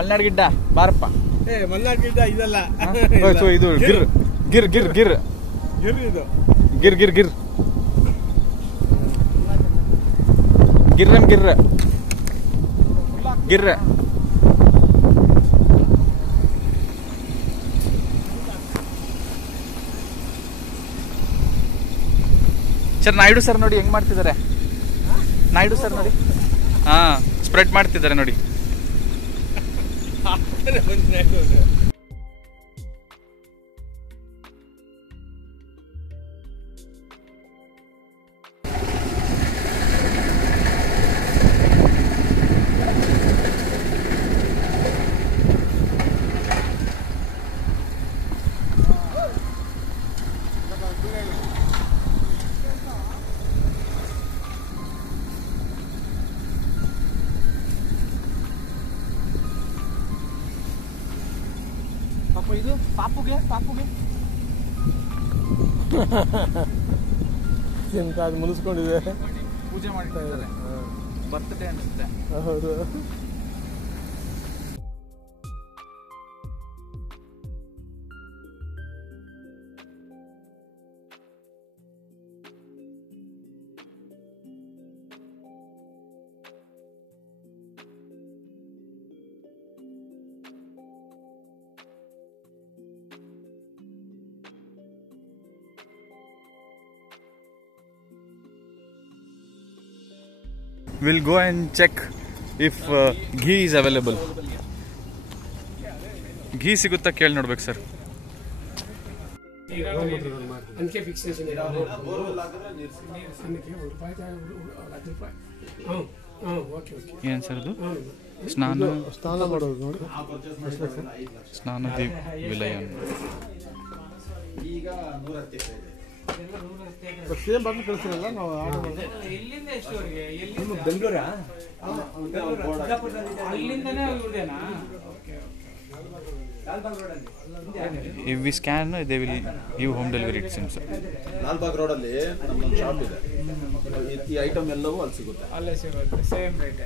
ಮಲ್ನಾಡ್ ಗಿಡ್ಡ ಬಾರಪ್ಪ. ಮಲ್ನಾಡ್ ಗಿಡ್ಡ ಇದಲ್ಲ, ಇದು ಗಿರ್ ಗಿರ್ ಗಿರ್ ಗಿರ್ ಗಿರ್ ಇದು ಗಿರ್ ಗಿರ್ ಗಿರ್ ಗಿರ್ರಂ ಗಿರ್ರ ಗಿರ್ರ. ಸರ್ ನಾಯ್ಡು ಸರ್ ನೋಡಿ ಹೆಂಗ್ ಮಾಡ್ತಿದ್ದಾರೆ. ನಾಯ್ಡು ಸರ್ ನೋಡಿ, ಹಾ ಸ್ಪ್ರೆಡ್ ಮಾಡ್ತಿದ್ದಾರೆ ನೋಡಿ. ಇದು ಪಾಪುಗೆ ಎಂತ ಅದು ಮುನಿಸ್ಕೊಂಡಿದೆ, ಪೂಜೆ ಮಾಡ್ತಾರೆ, ಬರ್ತಡೇ ಅನಿಸುತ್ತೆ. ಹೌದು. We'll go and check if ghee is available. ಘೀ ಸಿಗುತ್ತಾ ಕೇಳಿ ನೋಡ್ಬೇಕು ಸರ್. ಏನ್ ಸರ್ ಇದು? ಸ್ನಾನ ಮಾಡೋದು ನೋಡಿ, ಸ್ನಾನ ವಿಲಯ. ಈಗ 110 ಸೇಮ್ ಬಂದು ಕಳಿಸಿರಲ್ಲ ನಾವು ಆರ್ಡರ್ ಮಾಡಿದ್ರೆ. ಬೆಂಗಳೂರಾ? If we scan, they will give home delivery, it seems. Lalbagh ರೋಡಲ್ಲಿ ನಮ್ಮೊಂದು ಶಾಪ್ ಇದೆ, ಈ ಐಟಮ್ ಎಲ್ಲವೂ ಅಲ್ಲಿ ಸಿಗುತ್ತೆ. ಅಲ್ಲೇ ಸಿಗುತ್ತೆ, ಸೇಮ್ ರೇಟ್.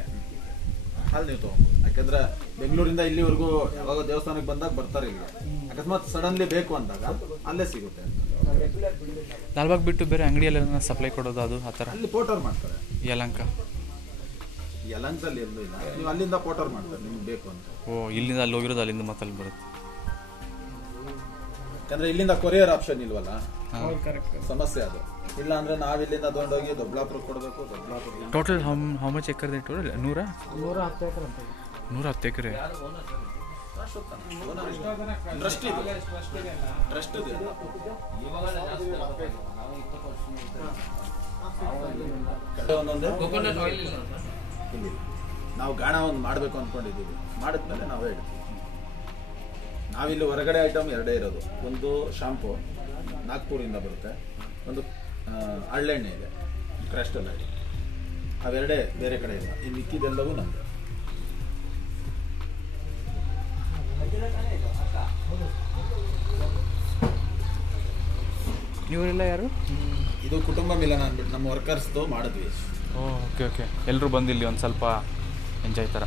ಅಲ್ಲಿ ನೀವು ತಗೊಂಡು, ಯಾಕಂದ್ರೆ ಬೆಂಗಳೂರಿಂದ ಇಲ್ಲಿವರೆಗೂ ಯಾವಾಗ ದೇವಸ್ಥಾನಕ್ಕೆ ಬಂದಾಗ ಬರ್ತಾರೆ ಇಲ್ಲಿ, ಅಕಸ್ಮಾತ್ ಸಡನ್ಲಿ ಬೇಕು ಅಂದಾಗ ಅಲ್ಲೇ ಸಿಗುತ್ತೆ. ಲಾಲ್ಬಾಗ್ ಬಿಟ್ಟು ಬೇರೆ ಅಂಗಡಿಯಲ್ಲ ಸಪ್ಲೈ ಕೊಡೋದು ಅದು ಆ ಥರ? ಅಲ್ಲಿ ಪೋಟರ್ ಮಾಡ್ತಾರೆ. ಯಲಂಕದಲ್ಲಿ ಎಲ್ಲೂ ಇಲ್ಲ, ನೀವು ಅಲ್ಲಿಂದ ಪೋಟರ್ ಮಾಡ್ತಾರೆ ನಿಮ್ಗೆ ಬೇಕು ಅಂತ. ಓ, ಇಲ್ಲಿಂದ ಅಲ್ಲಿ ಹೋಗಿರೋದು ಅಲ್ಲಿಂದ ಮತ್ತೆ ಅಲ್ಲಿ ಬರುತ್ತೆ. ಯಾಕಂದ್ರೆ ಇಲ್ಲಿಂದ ಕೊರಿಯರ್ ಆಪ್ಷನ್ ಇಲ್ವಲ್ಲ, ಸಮಸ್ಯೆ ಅದು. ಇಲ್ಲ ಅಂದ್ರೆ ನಾವ್ ಇಲ್ಲಿಂದ ತಗೊಂಡೋಗಿ ದೊಡ್ಡಬಳ್ಳಾಪುರ ಕೊಡಬೇಕು. Doddaballapur total how much acre total? 110 acre. 110 acre. Trust ಇದೆ. ನಾವು ಗಾಣ ಒಂದು ಮಾಡ್ಬೇಕು ಅನ್ಕೊಂಡಿದ್ದೀವಿ, ಮಾಡಿದ್ಮೇಲೆ ನಾವೇ ಇಡ್ತೀವಿ. ನಾವಿಲ್ಲಿ ಹೊರಗಡೆ ಐಟಮ್ ಎರಡೇ ಇರೋದು. ಒಂದು ಶಾಂಪು ನಾಗ್ಪುರಿಂದ ಬರುತ್ತೆ, ಒಂದು ಹಳ್ಳೆಣ್ಣೆ ಇದೆ, ಕ್ರಸ್ಟಲ್ ಆಗಿ. ಅವೆರಡೇ ಬೇರೆ ಕಡೆ ಇಲ್ಲ, ಇನ್ನು ಮಿಕ್ಕಿದೆಲ್ಲವೂ ನಮ್ಮದು. ಇವರೆಲ್ಲ ಯಾರು? ಇದು ಕುಟುಂಬ ಮಿಲನ ಅಂದ್ಬಿಟ್ಟು ನಮ್ಮ ವರ್ಕರ್ಸ್ದು ಮಾಡಿದ್ವಿ. ಓಕೆ ಓಕೆ, ಎಲ್ಲರೂ ಬಂದಿಲ್ಲಿ ಒಂದು ಸ್ವಲ್ಪ ಎಂಜಾಯ್ ಥರ.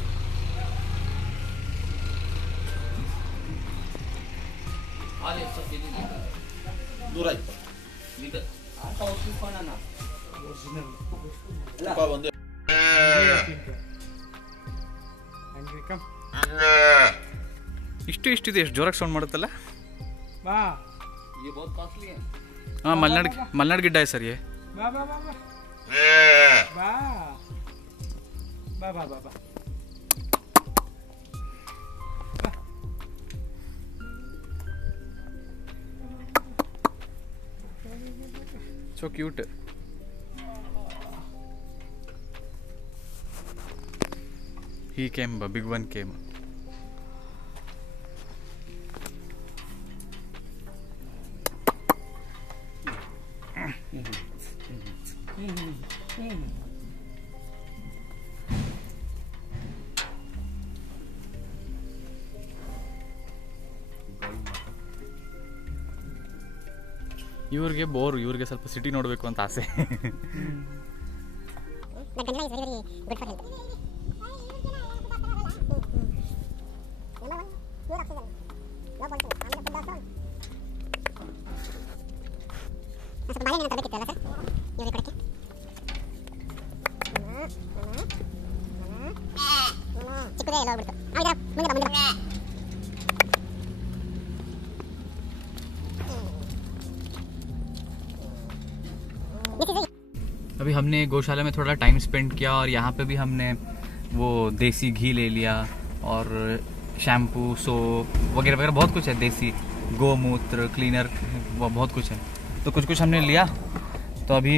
ಇಷ್ಟಿದೆ, ಎಷ್ಟು ಜೋರಾಗಿ ಸೌಂಡ್ ಮಾಡುತ್ತಲ್ಲ. ಹಾಂ, ಮಲ್ನಾಡ್ ಗಿಡ್ಡ है सर ये. So cute. He came, the big one came. ಇವ್ರಿಗೆ ಬೋರ್, ಇವ್ರಿಗೆ ಸ್ವಲ್ಪ ಸಿಟಿ ನೋಡಬೇಕು ಅಂತ ಆಸೆ. अभी हमने गौशाला में थोड़ा टाइम स्पेंड किया और यहाँ पे भी हमने वो देसी घी ले लिया और शैम्पू, सोप वगैरह वगैरह बहुत कुछ है, देसी गोमूत्र, क्लीनर, वो बहुत कुछ है। तो कुछ कुछ हमने लिया। तो अभी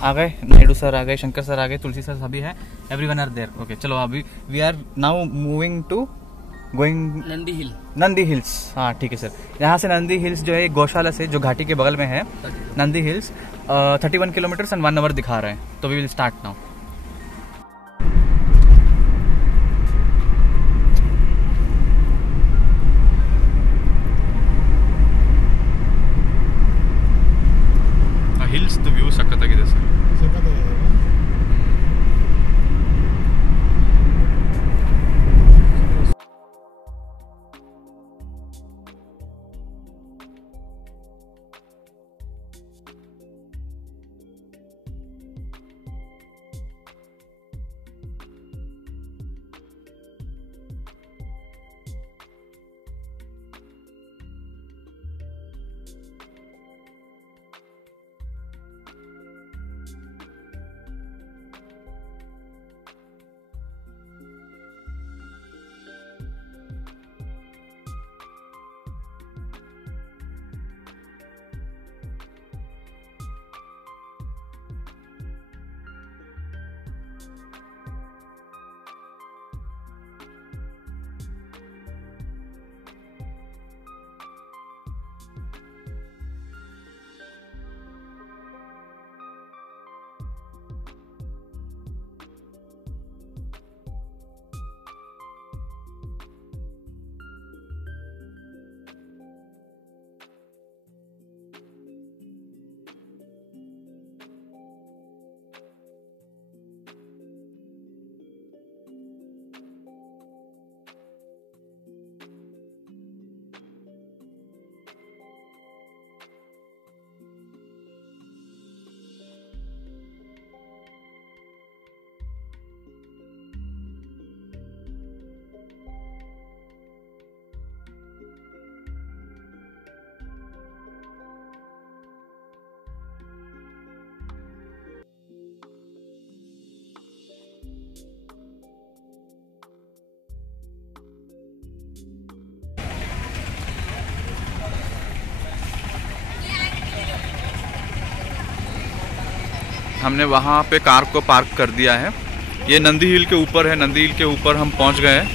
आ गए, नायडू सर आ गए, शंकर सर आ गए, तुलसी सर सभी है, एवरीवन आर देयर। ओके चलो अभी we are now moving to going Nandi Hills. हाँ ठीक है सर। यहाँ से नंदी हिल्स जो है गौशाला से, जो घाटी के बगल में है Nandi Hills, 31 kilometre and 1 hour दिखा रहे हैं। तो we will start now. Hills view ಸಖತ್ತಾಗಿದೆ ಸರ್. हमने वहाँ पे कार को पार्क कर दिया है। ये नंदी हिल के ऊपर है। नंदी हिल के ऊपर हम पहुँच गए हैं।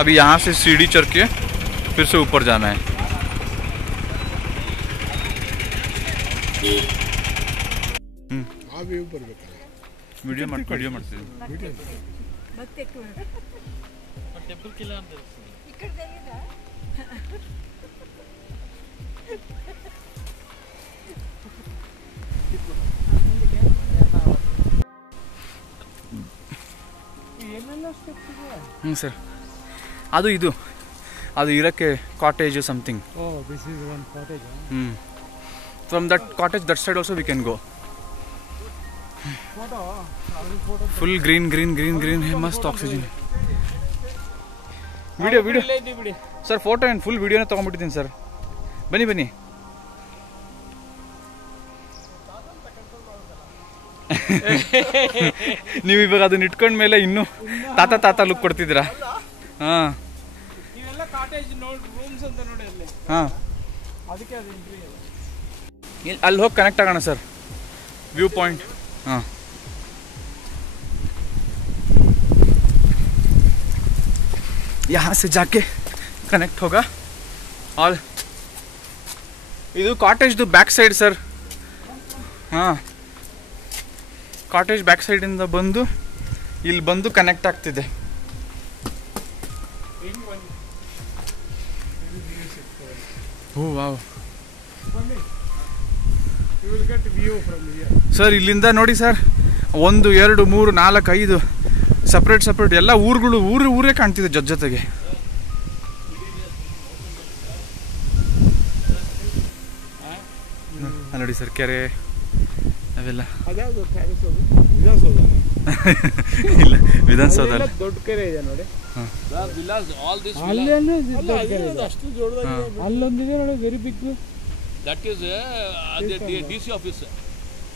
अभी यहाँ से सीढ़ी चढ़ के फिर से ऊपर जाना है। वीडियो ಮಾಡ್ತೀವಿ ಸರ್. ಅದು ಇದು ಅದು ಇರಕ್ಕೆ cottage something. From that cottage that side also we can go. Full green green green green है, मस्त oxygen. Video video sir, photo and full ವಿಡಿಯೋನ ತೊಗೊಂಡ್ಬಿಟ್ಟಿದ್ದೀನಿ ಸರ್. ಬನ್ನಿ ಬನ್ನಿ. ನೀವು ಇವಾಗ ಅದನ್ನ ಇಟ್ಕೊಂಡ್ಮೇಲೆ ಇನ್ನೂ ತಾತ ತಾತ ಲುಕ್ ಕೊಡ್ತಿದ್ದೀರಾ. ಹಾಂ ಹಾಂ, ಅಲ್ಲಿ ಹೋಗಿ ಕನೆಕ್ಟ್ ಆಗೋಣ ಸರ್, व्यू पॉइंट. हाँ यहाँ से जाके कनेक्ट होगा. और ಇದು ಕಾಟೇಜ್ದು ಬ್ಯಾಕ್ ಸೈಡ್ ಸರ್. ಹಾಂ, ಕಾಟೇಜ್ ಬ್ಯಾಕ್ ಸೈಡಿಂದ ಬಂದು ಇಲ್ಲಿ ಬಂದು ಕನೆಕ್ಟ್ ಆಗ್ತಿದೆ. ಓ ವಾವ್ ಸರ್, ಇಲ್ಲಿಂದ ನೋಡಿ ಸರ್, 1 2 3 4 5 ಸಪ್ರೇಟ್ ಸಪ್ರೇಟ್ ಎಲ್ಲ ಊರುಗಳು ಊರೇ ಕಾಣ್ತಿದೆ ಜೊತೆಗೆ. ಅಲ್ಲಿ ನೋಡಿ ಸರ್ ಕೆರೆ ಅವೆಲ್ಲ. ಅದ್ಯಾವುದು ಪ್ಯಾಲೇಸ್ ಅದು? ವಿಧಾನಸೌಧ. ಇಲ್ಲ ವಿಧಾನಸೌಧ ಅಲ್ಲ, ದೊಡ್ಡ ಕೆರೆ ಇದೆ ನೋಡಿ. ಅಷ್ಟು ದೊಡ್ಡದಾಗಿದೆ. ಅಲ್ಲೊಂದಿದೆ ನೋಡಿ very big. That is DC office.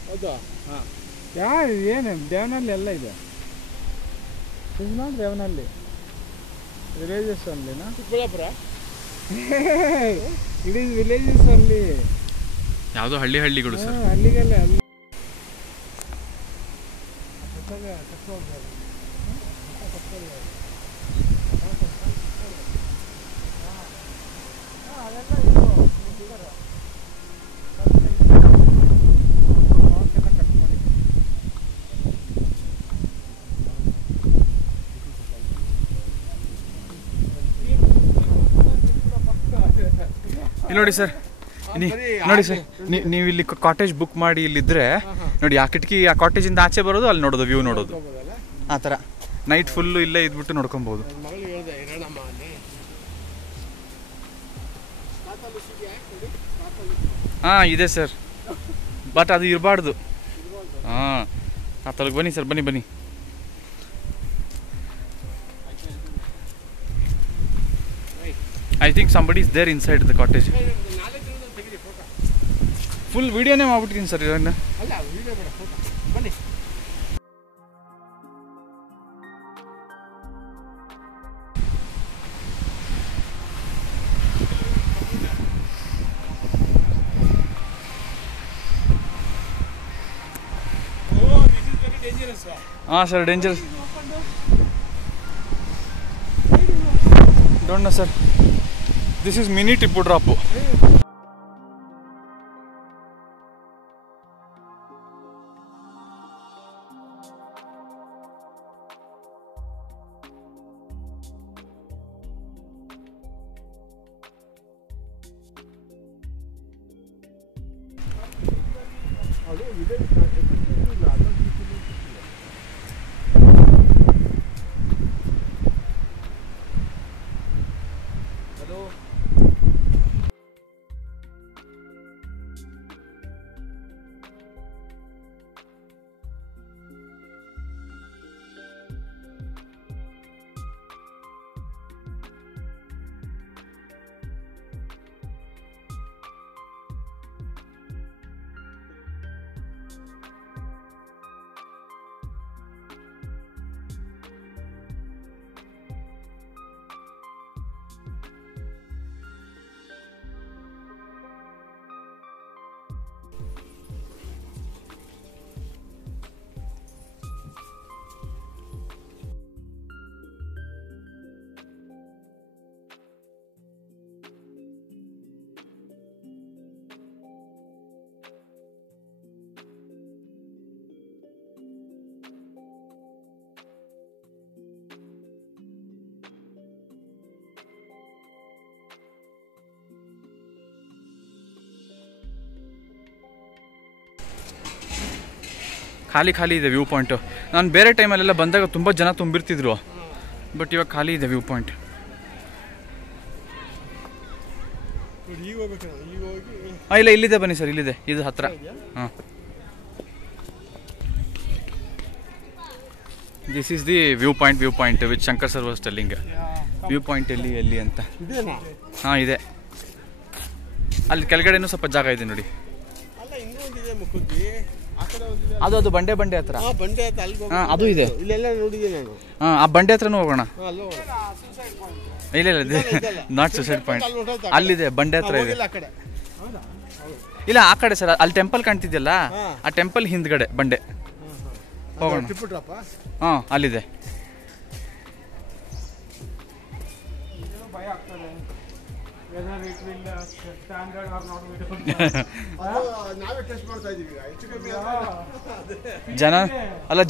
ಹೌದಾ? ಹಾಂ. ಏನು ದೇವನಹಳ್ಳಿ ಎಲ್ಲ ಇದೆ. ಇಸ್ ನಾಟ್ ದೇವನಹಳ್ಳಿ, ವಿಲೇಜಸ್ ಓನ್ಲಿನಾ? Chikkaballapur. It is villages only. ಯಾವುದೋ ಹಳ್ಳಿಗಳು ಸರ್. ಹಳ್ಳಿಗಲ್ಲೇ ಅಲ್ಲಿ. ಇಲ್ಲಿ ನೋಡಿ ಸರ್, ನೋಡಿ ಸರ್, ನೀವು ಇಲ್ಲಿ ಕಾಟೇಜ್ ಬುಕ್ ಮಾಡಿ ಇಲ್ಲಿದ್ರೆ ನೋಡಿ, ಆ ಕಿಟಕಿ ಆ ಕಾಟೇಜಿಂದ ಆಚೆ ಬರೋದು, ಅಲ್ಲಿ ನೋಡೋದು, ವ್ಯೂ ನೋಡೋದು, ಆ ಥರ ನೈಟ್ ಫುಲ್ಲು ಇಲ್ಲೇ ಇದ್ಬಿಟ್ಟು ನೋಡ್ಕೊಬೋದು. ಹಾಂ ಇದೆ ಸರ್, ಬಟ್ ಅದು ಇರಬಾರ್ದು. ಹಾಂ ಆ ತಲಕ್ಕೆ ಬನ್ನಿ ಸರ್, ಬನ್ನಿ. I think somebody is there inside the cottage. Full ವಿಡಿಯೋನೇ ಮಾಡ್ಬಿಟ್ಟಿದ್ದೀನಿ ಸರ್ ಇದನ್ನು. ಹಾಂ sir, dangerous. Don't know sir, this is mini Tippu drop. ಖಾಲಿ ಇದೆ ವ್ಯೂ ಪಾಯಿಂಟು. ನಾನು ಬೇರೆ ಟೈಮಲ್ಲೆಲ್ಲ ಬಂದಾಗ ತುಂಬ ಜನ ತುಂಬಿರ್ತಿದ್ರು, ಬಟ್ ಇವಾಗ ಖಾಲಿ ಇದೆ ವ್ಯೂ ಪಾಯಿಂಟ್. ಇಲ್ಲ ಇಲ್ಲಿದೆ, ಬನ್ನಿ ಸರ್, ಇಲ್ಲಿದೆ, ಇದು ಹತ್ರ. ಹಾಂ, this is the view point which Shankar sir was telling. View point ಎಲ್ಲಿ ಅಂತ. ಹಾಂ ಇದೆ, ಅಲ್ಲಿ ಕೆಳಗಡೆನೂ ಸ್ವಲ್ಪ ಜಾಗ ಇದೆ ನೋಡಿ. ಅದು ಬಂಡೆ ಹತ್ರ. ಹಾಂ ಅದು ಇದೆ. ಹಾಂ ಆ ಬಂಡೆ ಹತ್ರನೂ ಹೋಗೋಣ. ಇಲ್ಲ ನಾಟ್ ಸುಸೈಡ್ ಪಾಯಿಂಟ್, ಅಲ್ಲಿದೆ ಬಂಡೆ ಹತ್ರ ಇದೆ. ಇಲ್ಲ ಆ ಕಡೆ ಸರ್, ಅಲ್ಲಿ ಟೆಂಪಲ್ ಕಾಣ್ತಿದ್ಯಲ್ಲ, ಆ ಟೆಂಪಲ್ ಹಿಂದ್ಗಡೆ ಬಂಡೆ ಹೋಗೋಣ. ಹಾಂ ಅಲ್ಲಿದೆ.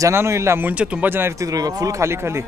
ಜನನೂ ಇಲ್ಲ, ಮುಂಚೆ ತುಂಬಾ ಜನ ಇರ್ತಿದ್ರು, ಇವಾಗ ಫುಲ್ ಖಾಲಿ.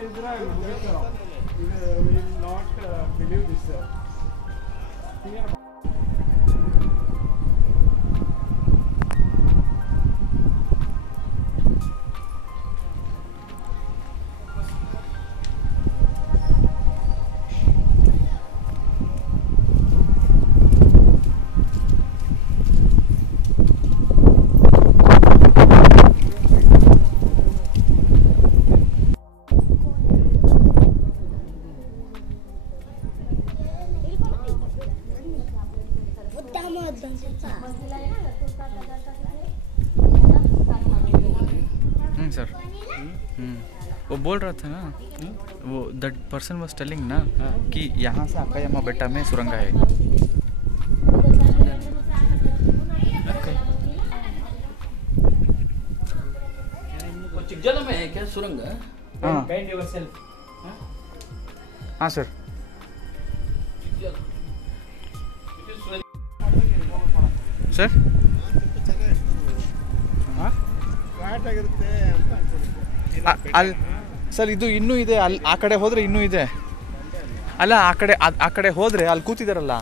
सर वो बोल रहा था ना, वो दैट पर्सन वाज टेलिंग ना कि यहाँ से अक्कायम्मा बेट्टा में सुरंग है. चिकजाला में है क्या सुरंग? हाँ सर. सर ಫ್ಲಾಟ್ ಆಗಿರುತ್ತೆ ಅಂತ ಅನ್ಕೊಂಡಿದ್ದೆ. ಅಲ್ಲಿ ಸರ್ ಇದು ಇನ್ನೂ ಇದೆ, ಅಲ್ಲಿ ಆ ಕಡೆ ಹೋದರೆ ಇನ್ನೂ ಇದೆ. ಅಲ್ಲ ಆ ಕಡೆ ಹೋದರೆ ಅಲ್ಲಿ ಕೂತಿದಾರಲ್ಲ,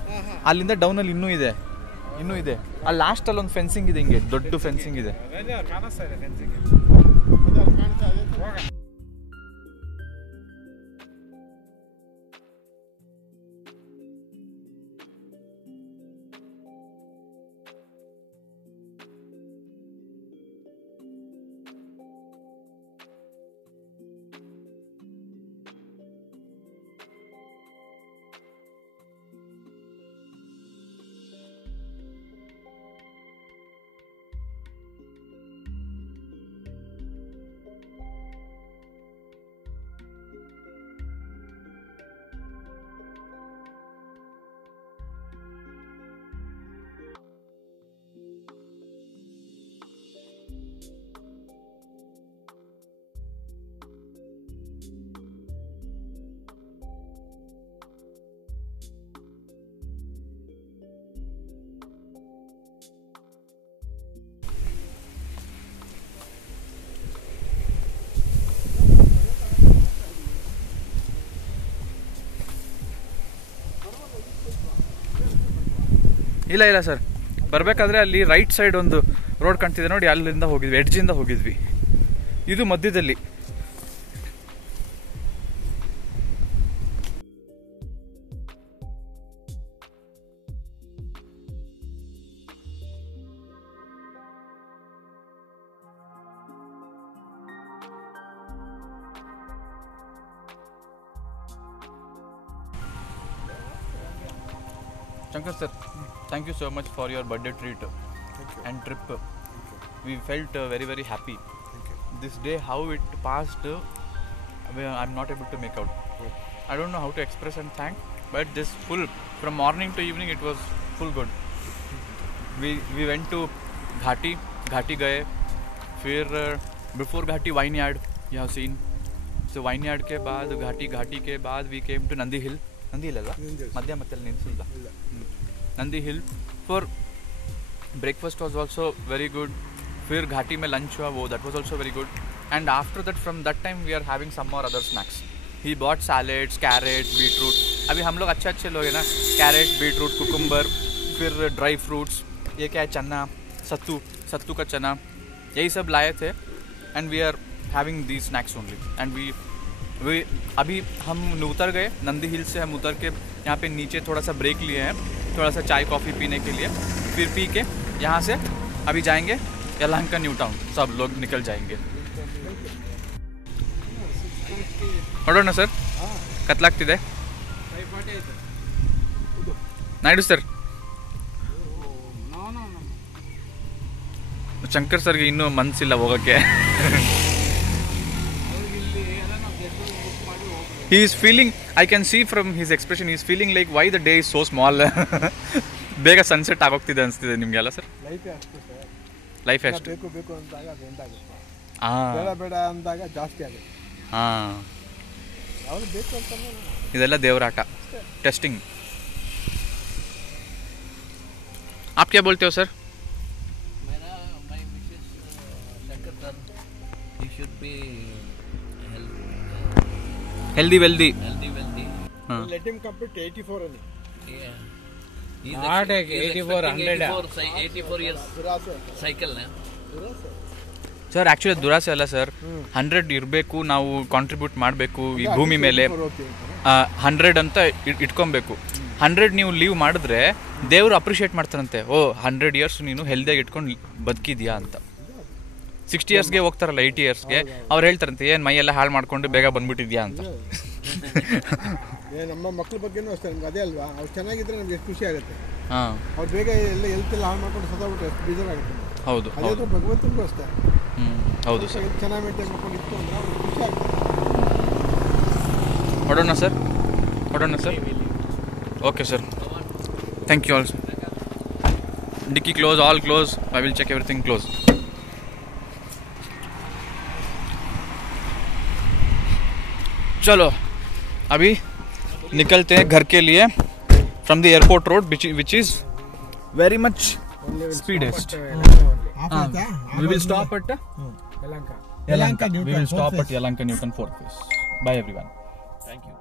ಅಲ್ಲಿಂದ ಡೌನಲ್ಲಿ ಇನ್ನೂ ಇದೆ. ಅಲ್ಲಿ ಲಾಸ್ಟಲ್ಲಿ ಒಂದು ಫೆನ್ಸಿಂಗ್ ಇದೆ, ಹಿಂಗೆ ದೊಡ್ಡ ಫೆನ್ಸಿಂಗ್ ಇದೆ. ಕಾಣಿಸ್ತಾ ಇದೆ ಫೆನ್ಸಿಂಗ್. ಇಲ್ಲ ಸರ್, ಬರಬೇಕಾದ್ರೆ ಅಲ್ಲಿ ರೈಟ್ ಸೈಡ್ ಒಂದು ರೋಡ್ ಕಾಣ್ತಿದೆ ನೋಡಿ, ಅಲ್ಲಿಂದ ಹೋಗಿದ್ವಿ, ಎಡ್ಜಿಂದ ಹೋಗಿದ್ವಿ. ಇದು ಮಧ್ಯದಲ್ಲಿ. Shankar sir, thank you so much for your birthday treat and trip. We felt very, very happy. This day, how it passed, I'm not able to make out. I don't know how to express and thank, but this full, from morning to evening, it was full good. We went to Ghati gaye, फिर before Ghati Vineyard, you have seen. So Vineyard के बाद Ghati के बाद we came to Nandi Hill ಅಲ್ಲ, ಮಧ್ಯ ಮತ್ತಲ್ಲಿ ನಿಲ್ಸಿಲ್ಲ. Nandi Hill for breakfast was also very good. फिर घाटी में lunch हुआ, वो that was also very good. And after that, from that time we are having some more other snacks. He bought salads, carrot, beetroot. अभी हम लोग अच्छे लोग हैं ना, कैरेट, बीटरूट, कुकुम्बर, फिर ड्राई फ्रूट्स, ये क्या है, चना, सत्तू का चना, यही सब लाए थे. And we are having these snacks only. And we अभी हम उतर गए नंदी हिल से. हम उतर के यहाँ पे नीचे थोड़ा सा ब्रेक लिए हैं, थोड़ा सा चाय कॉफ़ी पीने के लिए. फिर पी के यहाँ से अभी जाएंगे यलहंका न्यू टाउन. सब लोग निकल जाएंगे. ನೋಡೋಣ ಸರ್, ಕತ್ಲಾಗ್ತಿದೆ. ನಾಯ್ಡು ಸರ್, ಶಂಕರ್ ಸರ್ಗೆ ಇನ್ನೂ ಮನಸ್ಸಿಲ್ಲ ಹೋಗೋಕ್ಕೆ. He is feeling, I can see from his expression, he is feeling like why the day is so small. ಬೇಗ ಸನ್ಸೆಟ್ ಆಗೋಗ್ತಿದೆ ಅನಿಸ್ತಿದೆ ನಿಮಗೆಲ್ಲ ಸರ್? ಲೈಫ್ ಅಷ್ಟು ಬೇಕು ಅಂದಾಗ ಅದು ಎಂಟಾಗುತ್ತೆ, ಹಾಂ ಬೇಡ ಅಂದಾಗ ಜಾಸ್ತಿ ಆಗುತ್ತೆ. ಹಾಂ, ಯಾವುದು ಬೇಕು ಅಂತ ಇದೆಲ್ಲ ದೇವರಾಟ, टेस्टिंग. आप क्या बोलते हो sir? My Mrs. Shankar sir, he should be healthy wealthy. Let him complete 84 only. Yeah. Not 84, 84 years cycle na. Sir actually ದುರಾಸೆ ಅಲ್ಲ ಸರ್, 100 ಇರಬೇಕು, ನಾವು ಕಾಂಟ್ರಿಬ್ಯೂಟ್ ಮಾಡಬೇಕು ಈ ಭೂಮಿ ಮೇಲೆ, 100 ಅಂತ ಇಟ್ಕೊಬೇಕು. 100 ನೀವು ಲೀವ್ ಮಾಡಿದ್ರೆ ದೇವರು ಅಪ್ರಿಷಿಯೇಟ್ ಮಾಡ್ತಾರಂತೆ. 100 ಇಯರ್ಸ್ ನೀನು ಹೆಲ್ದಿಯಾಗಿ ಇಟ್ಕೊಂಡು ಬದುಕಿದ್ಯಾ ಅಂತ. 60 ಇಯರ್ಸ್ಗೆ ಹೋಗ್ತಾರಲ್ಲ, 80 ಇಯರ್ಸ್ಗೆ, ಅವ್ರು ಹೇಳ್ತಾರಂತೆ ಏನು ಮೈಯೆಲ್ಲ ಹಾಳು ಮಾಡ್ಕೊಂಡು ಬೇಗ ಬಂದ್ಬಿಟ್ಟಿದ್ಯಾ ಅಂತ. ನಮ್ಮ ಮಕ್ಳ ಬಗ್ಗೆನೂ ಅಷ್ಟೇ, ನಮ್ಗೆ ಅದೇ ಅಲ್ವಾ, ಅವ್ರು ಚೆನ್ನಾಗಿದ್ರೆ ನಮ್ಗೆ ಎಷ್ಟು ಖುಷಿ ಆಗುತ್ತೆ. ಹಾಂ ಅವ್ರು ಬೇಗ ಎಲ್ಲ ಹೆಲ್ತೆಲ್ಲ ಹಾಳು ಮಾಡ್ಕೊಂಡು ಸತ್ತೋಗ್ಬಿಟ್ರೆ ಎಷ್ಟು ಬೇಜಾರಾಗುತ್ತೆ. ಹೌದು ಅದೇ ಥರ ಭಗವಂತನಿಗೂ ಅಷ್ಟೇ, ಹೌದು ಸರ್. ಚೆನ್ನಾಗಿ ಮೇಂಟೈನ್ ಮಾಡ್ಕೊಂಡು ಇತ್ತು ಅಂದ್ರೆ ಅವ್ರಿಗೆ ಖುಷಿ ಆಗುತ್ತೆ. ಹೊಡೋಣ ಸರ್, ಹೊಡೋಣ sir. Okay sir, thank you all sir. Dicky close, all close. I will check everything close. चलो अभी निकलते हैं घर के लिए from the airport road which is very much speedest. We will stop at Yelahanka. We will stop at Yelahanka Newton Fort. Bye everyone. Thank you.